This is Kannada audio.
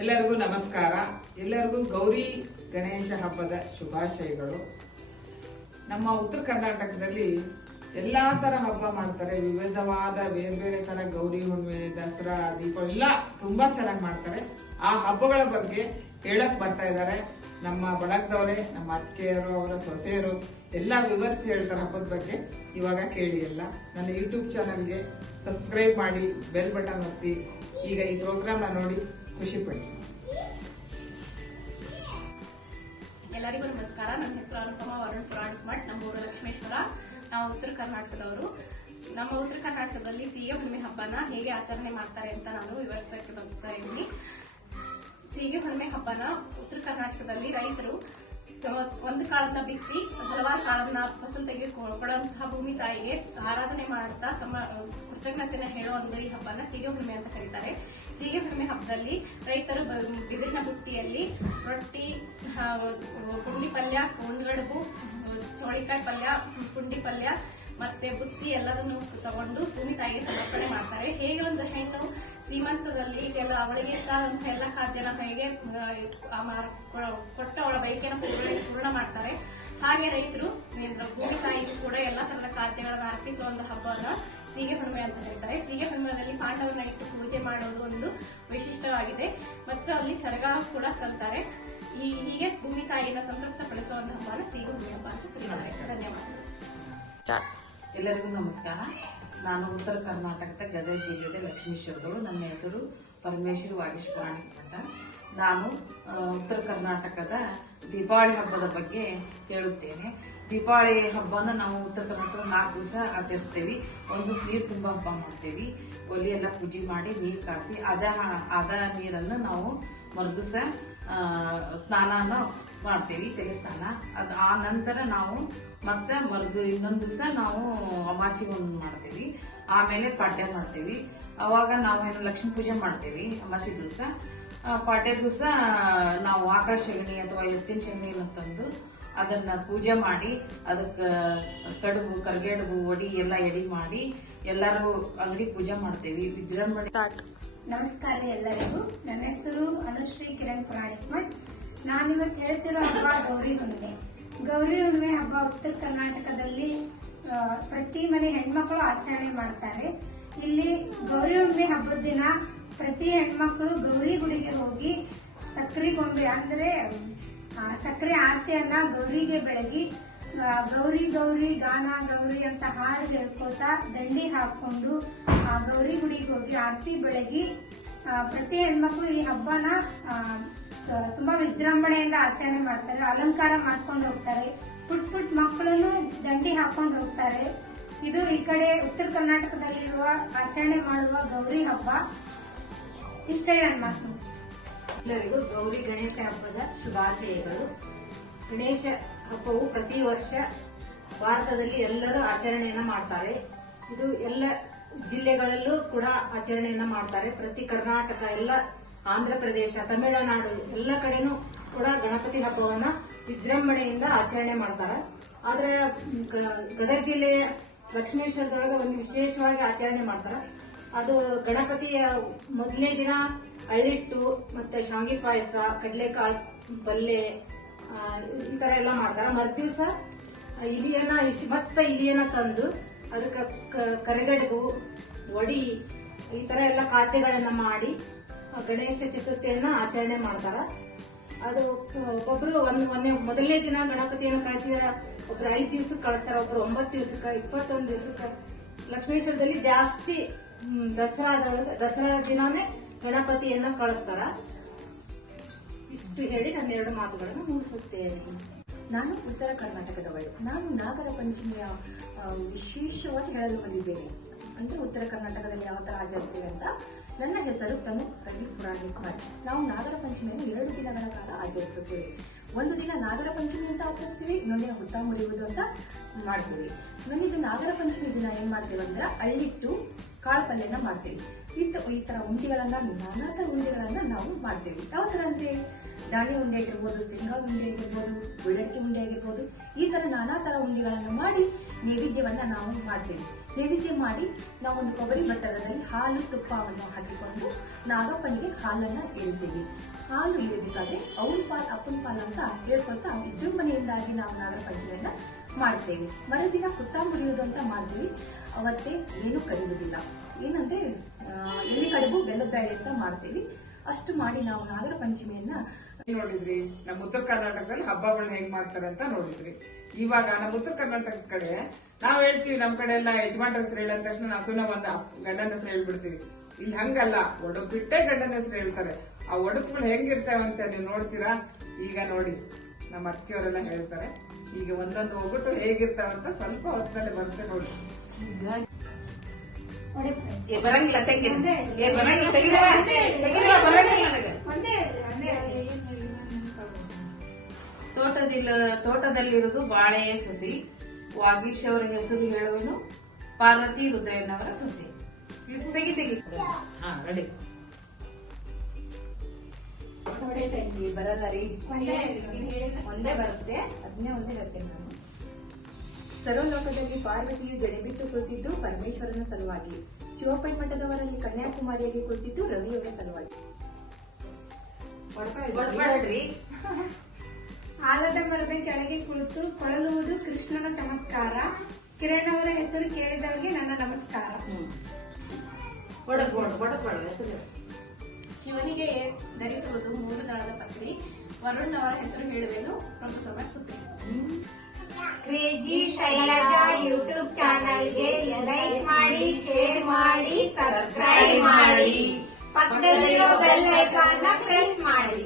ಎಲ್ಲರಿಗೂ ನಮಸ್ಕಾರ. ಎಲ್ಲರಿಗೂ ಗೌರಿ ಗಣೇಶ ಹಬ್ಬದ ಶುಭಾಶಯಗಳು. ನಮ್ಮ ಉತ್ತರ ಕರ್ನಾಟಕದಲ್ಲಿ ಎಲ್ಲಾ ತರ ಹಬ್ಬ ಮಾಡ್ತಾರೆ. ವಿವಿಧವಾದ ಬೇರೆ ಬೇರೆ ತರ ಗೌರಿ ಹುಣ್ಣಿಮೆ, ದಸರಾ, ದೀಪಾವಳಿ ಎಲ್ಲ ತುಂಬಾ ಚೆನ್ನಾಗಿ ಮಾಡ್ತಾರೆ. ಆ ಹಬ್ಬಗಳ ಬಗ್ಗೆ ಹೇಳಕ್ ಬರ್ತಾ ಇದ್ದಾರೆ ನಮ್ಮ ಬಳಗದವರೇ, ನಮ್ಮ ಅತ್ತಿಗೆಯರು, ಅವರ ಸೊಸೆಯರು ಎಲ್ಲ ವಿವರಿಸಿ ಹೇಳ್ತಾರೆ ಹಬ್ಬದ ಬಗ್ಗೆ. ಇವಾಗ ಕೇಳಿ ಎಲ್ಲ. ನನ್ನ ಯೂಟ್ಯೂಬ್ ಚಾನಲ್ಗೆ ಸಬ್ಸ್ಕ್ರೈಬ್ ಮಾಡಿ, ಬೆಲ್ ಬಟನ್ ಒತ್ತಿ. ಈಗ ಈ ಪ್ರೋಗ್ರಾಮ್ ನೋಡಿ ಖುಷಿ ಪಡಿ. ಎಲ್ಲರಿಗೂ ನಮಸ್ಕಾರ. ನನ್ನ ಹೆಸರು ಅನುಪಮ ವರುಣ್ ಪುರಾಣಿಕ್ ಮಠ್. ನಮ್ಮ ಊರು ಲಕ್ಷ್ಮೇಶ್ವರ. ನಾವು ಉತ್ತರ ಕರ್ನಾಟಕದವರು. ನಮ್ಮ ಉತ್ತರ ಕರ್ನಾಟಕದಲ್ಲಿ ಸೀಗೆ ಹುಣ್ಣಿಮೆ ಹಬ್ಬನ ಹೇಗೆ ಆಚರಣೆ ಮಾಡ್ತಾರೆ ಅಂತ ನಾನು ವಿವರಿಸಕ್ಕೆ ಬಯಸ್ತಾ ಇದ್ದೀನಿ. ಸೀಗೆ ಹುಣ್ಣಿಮೆ ಹಬ್ಬನ ಉತ್ತರ ಕರ್ನಾಟಕದಲ್ಲಿ ರೈತರು ಒಂದು ಕಾಳನ್ನ ಬಿತ್ತಿ ಹಲವಾರು ಕಾಳನ್ನ ಫಸಲು ತೆಗೆದುಕೊಳ್ಳುವಂತಹ ಭೂಮಿ ತಾಯಿಗೆ ಆರಾಧನೆ ಮಾಡುತ್ತಾ ಕೃತಜ್ಞತೆನ ಹೇಳುವ ಈ ಹಬ್ಬನ ಸೀಗೆ ಹುಣ್ಣಿಮೆ ಅಂತ ಕರೀತಾರೆ. ಸೀಗೆ ಹುಣ್ಣಿಮೆ ಹಬ್ಬದಲ್ಲಿ ರೈತರು ಬಿದಿರಿನ ಬುಟ್ಟಿಯಲ್ಲಿ ರೊಟ್ಟಿ, ಪುಂಡಿ ಪಲ್ಯ, ಉಂಡ್ಗಡುಬು, ಚೋಳಿಕಾಯಿ ಪಲ್ಯ, ಪುಂಡಿ ಪಲ್ಯ ಮತ್ತೆ ಬುತ್ತಿ ಎಲ್ಲದನ್ನು ತಗೊಂಡು ಭೂಮಿ ತಾಯಿಗೆ ಸಮರ್ಪಣೆ ಮಾಡ್ತಾರೆ. ಹೇಗೆ ಒಂದು ಹೆಣ್ಣು ಸೀಮಂತದಲ್ಲಿ ಅವಳಿಗೆ ಇಷ್ಟಾದಂತಹ ಎಲ್ಲ ಖಾದ್ಯನ ಹೇಗೆ ಕೊಟ್ಟ ಅವಳ ಬೈಕೆನ ಪೂರ್ಣ ಮಾಡ್ತಾರೆ, ಹಾಗೆ ರೈತರು ಭೂಮಿ ತಾಯಿಗೂ ಕೂಡ ಎಲ್ಲ ತರದ ಖಾದ್ಯಗಳನ್ನ ಅರ್ಪಿಸುವ ಒಂದು ಹಬ್ಬನ ಸೀಗೆ ಹುಣ್ಣಿಮೆ ಅಂತ ಹೇಳ್ತಾರೆ. ಸೀಗೆ ಹುಣ್ಣಿಮೆಯಲ್ಲಿ ಪಾಂಡವರನ್ನ ಇಟ್ಟು ಪೂಜೆ ಮಾಡೋದು ಒಂದು ವಿಶಿಷ್ಟವಾಗಿದೆ ಮತ್ತು ಅಲ್ಲಿ ಚರಗಾರ ಕೂಡ ಚಲ್ತಾರೆ. ಹೀಗೆ ಭೂಮಿ ತಾಯಿಯನ್ನ ಸಂತೃಪ್ತಪಡಿಸುವಂತಹ ಹಬ್ಬನ ಸೀಗೆ ಹುಣ್ಣಿಮೆ ಹಬ್ಬ ಅಂತ ಕರೀತಾರೆ. ಧನ್ಯವಾದಗಳು. ಎಲ್ಲರಿಗೂ ನಮಸ್ಕಾರ. ನಾನು ಉತ್ತರ ಕರ್ನಾಟಕದ ಗದಗ ಜಿಲ್ಲೆಯ ಲಕ್ಷ್ಮೀಶ್ವರದವರು. ನನ್ನ ಹೆಸರು ಪರಮೇಶ್ವರಿ ವಾಗೀಶ್ ಪುರಾಣಿಕ್ ಮಠ. ನಾನು ಉತ್ತರ ಕರ್ನಾಟಕದ ದೀಪಾವಳಿ ಹಬ್ಬದ ಬಗ್ಗೆ ಹೇಳುತ್ತೇನೆ. ದೀಪಾವಳಿ ಹಬ್ಬನ ನಾವು ಉತ್ತರ ಕರ್ನಾಟಕದ 4 ದಿವಸ ಆಚರಿಸ್ತೇವೆ. ಒಂದು ದಿವಸ ನೀರು ತುಂಬ ಹಬ್ಬ ಮಾಡ್ತೇವೆ. ಒಲಿ ಎಲ್ಲ ಪೂಜೆ ಮಾಡಿ ನೀರು ಕಾಸಿ ಅದ ನೀರನ್ನು ನಾವು ಮರುದಿವಸ ಸ್ನಾನ ಮಾಡ್ತೇವೆ, ತಲೆ ಸ್ನಾನ. ಆ ನಂತರ ನಾವು ಮತ್ತೆ ಇನ್ನೊಂದು ದಿವಸ ನಾವು ಅಮಾಸಿ ಒಂದು ಮಾಡ್ತೇವಿ. ಆಮೇಲೆ ಪಾಡ್ಯ ಮಾಡ್ತೇವಿ. ಅವಾಗ ನಾವೇನು ಲಕ್ಷ್ಮೀ ಪೂಜೆ ಮಾಡ್ತೇವಿ. ಅಮಾಸಿ ದಿವಸ ಪಾಡ್ಯ ದಿವಸ ನಾವು ಆಕಾಶ ಸಗಣಿ ಅಥವಾ ಎತ್ತಿನ ಸಗಣಿಯನ್ನು ತಂದು ಅದನ್ನ ಪೂಜೆ ಮಾಡಿ ಅದಕ್ಕೆ ಕಡುಬು, ಕರ್ಗೇಡುಬು, ಒಡಿ ಎಲ್ಲ ಎಡಿ ಮಾಡಿ ಎಲ್ಲರೂ ಅಂಗಡಿ ಪೂಜೆ ಮಾಡ್ತೇವಿ. ವಿಜೃಂಭಣೆ. ನಮಸ್ಕಾರ ಎಲ್ಲರಿಗೂ. ನನ್ನ ಹೆಸರು ಅನುಶ್ರೀ ಕಿರಣ್ ಪುರಾಣಿಕ್ ಮಠ್. ನಾನಿವತ್ತು ಹೇಳ್ತಿರೋ ಹಬ್ಬ ಗೌರಿ ಹುಣ್ಣಿಮೆ. ಗೌರಿ ಹುಣ್ಣಿಮೆ ಹಬ್ಬ ಉತ್ತರ ಕರ್ನಾಟಕದಲ್ಲಿ ಪ್ರತಿ ಮನೆ ಹೆಣ್ಮಕ್ಳು ಆಚರಣೆ ಮಾಡ್ತಾರೆ. ಇಲ್ಲಿ ಗೌರಿ ಹುಣ್ಣಿಮೆ ಹಬ್ಬದ ದಿನ ಪ್ರತಿ ಹೆಣ್ಮಕ್ಳು ಗೌರಿ ಗುಡಿಗೆ ಹೋಗಿ ಸಕ್ರೆ ಗೊಂಬೆ ಅಂದ್ರೆ ಸಕ್ಕರೆ ಆರತಿಯನ್ನ ಗೌರಿಗೆ ಬೆಳಗಿ ಗೌರಿ ಗೌರಿ ಗಾನ ಗೌರಿ ಅಂತ ಹಾಡು ಹೇಳ್ಕೋತಾ ದಂಡಿ ಹಾಕೊಂಡು ಗೌರಿ ಗುಡಿಗೆ ಹೋಗಿ ಆರತಿ ಬೆಳಗಿ ಪ್ರತಿ ಹೆಣ್ಮಕ್ಳು ಈ ಹಬ್ಬನ ತುಂಬಾ ವಿಜೃಂಭಣೆಯಿಂದ ಆಚರಣೆ ಮಾಡ್ತಾರೆ. ಅಲಂಕಾರ ಮಾಡ್ಕೊಂಡು ಹೋಗ್ತಾರೆ. ಪುಟ್ ಪುಟ್ ಮಕ್ಕಳನ್ನು ದಂಡಿ ಹಾಕೊಂಡು ಹೋಗ್ತಾರೆ. ಇದು ಈ ಕಡೆ ಉತ್ತರ ಕರ್ನಾಟಕದಲ್ಲಿರುವ ಆಚರಣೆ ಮಾಡುವ ಗೌರಿ ಹಬ್ಬ. ಇಷ್ಟೇ ನನ್ನ ಮಾತು. ಎಲ್ಲರಿಗೂ ಗೌರಿ ಗಣೇಶ ಹಬ್ಬದ ಶುಭಾಶಯಗಳು. ಗಣೇಶ ಹಬ್ಬವು ಪ್ರತಿ ವರ್ಷ ಭಾರತದಲ್ಲಿ ಎಲ್ಲರೂ ಆಚರಣೆಯನ್ನ ಮಾಡ್ತಾರೆ. ಇದು ಎಲ್ಲ ಜಿಲ್ಲೆಗಳಲ್ಲೂ ಕೂಡ ಆಚರಣೆಯನ್ನ ಮಾಡ್ತಾರೆ. ಪ್ರತಿ ಕರ್ನಾಟಕ, ಎಲ್ಲ ಆಂಧ್ರ ಪ್ರದೇಶ, ತಮಿಳುನಾಡು ಎಲ್ಲ ಕಡೆನೂ ಕೂಡ ಗಣಪತಿ ಹಬ್ಬವನ್ನ ವಿಜೃಂಭಣೆಯಿಂದ ಆಚರಣೆ ಮಾಡ್ತಾರೆ. ಆದ್ರೆ ಗದಗ ಜಿಲ್ಲೆಯ ಲಕ್ಷ್ಮೇಶ್ವರದೊಳಗೆ ಒಂದು ವಿಶೇಷವಾಗಿ ಆಚರಣೆ ಮಾಡ್ತಾರೆ. ಅದು ಗಣಪತಿಯ ಮೊದಲನೇ ದಿನ ಅಳ್ಳಿಟ್ಟು ಮತ್ತೆ ಶಾವಿಗೆ ಪಾಯಸ, ಕಡಲೆಕಾಳು ಪಲ್ಯ ಈ ತರ ಎಲ್ಲ ಮಾಡ್ತಾರ. ಮರುದಿವಸ ಇಲಿಯನ್ನ ತಂದು ಅದಕ್ಕೆ ಕರಿಗಡುಬು, ವಡಿ ಈ ತರ ಎಲ್ಲ ಖಾದ್ಯಗಳನ್ನ ಮಾಡಿ ಗಣೇಶ ಚತುರ್ಥಿಯನ್ನ ಆಚರಣೆ ಮಾಡ್ತಾರ. ಅದು ಒಬ್ರು ಮೊದಲನೇ ದಿನ ಗಣಪತಿಯನ್ನು ಕಳಿಸಿದ್ರೆ ಒಬ್ರು 5 ದಿವಸಕ್ಕೆ ಕಳಿಸ್ತಾರ, ಒಬ್ರು 9 ದಿವಸಕ್ಕೆ, 21 ದಿವಸಕ್ಕೆ. ಲಕ್ಷ್ಮೇಶ್ವರದಲ್ಲಿ ಜಾಸ್ತಿ ದಸರಾ ದಿನಾನೇ ಗಣಪತಿಯನ್ನ ಕಳಿಸ್ತಾರ. ಇಷ್ಟು ಹೇಳಿ ನನ್ನ 2 ಮಾತುಗಳನ್ನು ಮುಗಿಸುತ್ತೇನೆ. ನಾನು ಉತ್ತರ ಕರ್ನಾಟಕದವಳು. ನಾನು ನಾಗರ ಪಂಚಮಿಯ ವಿಶೇಷವಾಗಿ ಹೇಳಲು ಬಂದಿದ್ದೇನೆ. ಅಂದ್ರೆ ಉತ್ತರ ಕರ್ನಾಟಕದಲ್ಲಿ ಯಾವ ತರ ಆಚರಿಸ್ತೇವೆ ಅಂತ. ನನ್ನ ಹೆಸರು ತನು ರವಿ ಪುರಾಣಿಕ್ ಮಠ್. ನಾವು ನಾಗರ ಪಂಚಮಿಯನ್ನು 2 ದಿನಗಳ ಕಾಲ ಆಚರಿಸುತ್ತೇವೆ. ಒಂದು ದಿನ ನಾಗರ ಪಂಚಮಿ ಅಂತ ಆಚರಿಸ್ತೀವಿ, ಇನ್ನೊಂದಿನ ಹುತ್ತ ಮುರಿಯುವುದು ಅಂತ ಮಾಡ್ತೀವಿ. ಇನ್ನೊಂದಿನ ನಾಗರ ಪಂಚಮಿ ದಿನ ಏನ್ ಮಾಡ್ತೇವೆ ಅಂದ್ರೆ ಅಳ್ಳಿಟ್ಟು ಕಾಳು ಪಲ್ಯನ ಮಾಡ್ತೇವೆ. ಈ ತರ ಉಂಡೆಗಳನ್ನ, ನಾನಾ ತರ ಉಂಡೆಗಳನ್ನ ನಾವು ಮಾಡ್ತೇವೆ. ಯಾವ ತರ ಅಂದ್ರೆ ದಾಣಿ ಉಂಡೆ ಆಗಿರ್ಬೋದು, ಶೇಂಗಾ ಉಂಡೆ ಆಗಿರ್ಬೋದು, ಉಳ್ಳಟ್ಟಿ ಉಂಡೆ ಆಗಿರ್ಬೋದು, ಈ ತರ ನಾನಾ ತರ ಉಂಡೆಗಳನ್ನ ಮಾಡಿ ನೈವೇದ್ಯವನ್ನ ನಾವು ಮಾಡ್ತೇವೆ. ನೈವೇದ್ಯ ಮಾಡಿ ನಾವೊಂದು ಕೊಬ್ಬರಿ ಬಟ್ಟಲದಲ್ಲಿ ಹಾಲು ತುಪ್ಪವನ್ನು ಹಾಕಿಕೊಂಡು ನಾಗಪ್ಪನಿಗೆ ಹಾಲನ್ನ ಎಳಿತೀವಿ. ಹಾಲು ಎಳಿಬೇಕಾದ್ರೆ ಅವನ ಪಾಲ್ ಅಪ್ಪನ ಪಾಲ್ ಅಂತ ಹೇಳ್ಕೊಳ್ತಾ ವಿಜೃಂಭಣೆಯಿಂದಾಗಿ ನಾವು ನಾಗರ ಪಂಚಮಿಯನ್ನ ಮಾಡ್ತೇವೆ. ಮರುದಿನ ಕುತ್ತ ಮುರಿಯೋದು ಅಂತ ಮಾಡ್ತೀವಿ. ಅವತ್ತೇ ಏನು ಕರೆಯುವುದಿಲ್ಲ. ಏನಂದ್ರೆ ಎಲ್ಲಿ ಕಡುಬು ಬೆಲ್ಲದ ಬ್ಯಾಳೆ ಅಂತ ಮಾಡ್ತೀವಿ. ಅಷ್ಟು ಮಾಡಿ ನಾವು ನಾಗರ ಪಂಚಮಿಯನ್ನ ನೋಡಿದ್ರಿ. ನಮ್ಮ ಉತ್ತರ ಕರ್ನಾಟಕದಲ್ಲಿ ಹಬ್ಬಗಳನ್ನ ಹೆಂಗ್ ಮಾಡ್ತಾರೆ ಅಂತ ನೋಡಿದ್ರಿ. ಇವಾಗ ನಮ್ಮ ಉತ್ತರ ಕರ್ನಾಟಕ ಕಡೆ ನಾವ್ ಹೇಳ್ತೀವಿ, ನಮ್ ಕಡೆ ಎಲ್ಲ ಯಜಮಾನ್ರ ಹೆಸರು ಹೇಳಿದ ತಕ್ಷಣ ಹಸುನ ಒಂದ್ ಗಂಡನ ಹೆಸರು ಹೇಳ್ಬಿಡ್ತೀವಿ. ಇಲ್ಲಿ ಹಂಗಲ್ಲ, ಒಡಕ್ ಬಿಟ್ಟೆ ಗಂಡನ ಹೆಸರು ಹೇಳ್ತಾರೆ. ಆ ಒಡಕುಗಳು ಹೆಂಗಿರ್ತಾವಂತ ನೀವು ನೋಡ್ತೀರಾ? ಈಗ ನೋಡಿ, ನಮ್ಮ ಅತ್ತಿಯವರೆಲ್ಲ ಹೇಳ್ತಾರೆ. ಈಗ ಒಂದೊಂದು ಒಗಟು ಹೇಗಿರ್ತಾವಂತ ಸ್ವಲ್ಪ ಹೊತ್ತಿನಲ್ಲಿ ಬರುತ್ತೆ ನೋಡಿ. ಬರಂಗಿಲ್ಲ ತೋಟದಲ್ಲಿರುವುದು ಬಾಳೆಯ ಸೊಸಿ. ವಾಗೀಶ್ ಅವರ ಹೆಸರು ಹೇಳುವನು ಪಾರ್ವತಿ ಹೃದಯನವರ ಸೊಸೆ. ರೆಡಿ. ಬರಲ್ಲ ರೀ, ಒಂದೇ ಬರುತ್ತೆ. ಅದನ್ನೇ ಒಂದೇ ಹೇಳ್ತೇನೆ ನಾನು. ಸರ್ವಲೋಕದಲ್ಲಿ ಪಾರ್ವತಿಯು ಜಡೆ ಬಿಟ್ಟು ಕುಳಿತಿದ್ದು ಪರಮೇಶ್ವರನ ಸಲುವಾಗಿ, ಶಿವಪೈ ಮಠದವರಲ್ಲಿ ಕನ್ಯಾಕುಮಾರಿಯಾಗಿ ಕುಳಿತಿದ್ದು ರವಿಯವರ ಸಲುವಾಗಿ. ಆಲದ ಮರದ ಕೆಳಗೆ ಕುಳಿತು ಕೊಳಲುವುದು ಕೃಷ್ಣನ ಚಮತ್ಕಾರ. ಕಿರಣ್ ಅವರ ಹೆಸರು ಕೇಳಿದವರಿಗೆ ನನ್ನ ನಮಸ್ಕಾರ. ಶಿವನಿಗೆ ಧರಿಸುವುದು 3 ದಳದ ಪತ್ರಿ. ವರುಣ್ ಅವರ ಹೆಸರು ಹೇಳುವೆನು, ಪ್ರೊಫೆಸರ್ ಪುತ್ರಿ. ಕ್ರೇಜಿ ಶೈಲಜಾ ಯೂಟ್ಯೂಬ್ ಚಾನಲ್ಗೆ ಲೈಕ್ ಮಾಡಿ, ಶೇರ್ ಮಾಡಿ, ಸಬ್ಸ್ಕ್ರೈಬ್ ಮಾಡಿ, ಪಕ್ಕದಲ್ಲಿರೋ ಬೆಲ್ ಐಕಾನ್ ಪ್ರೆಸ್ ಮಾಡಿ.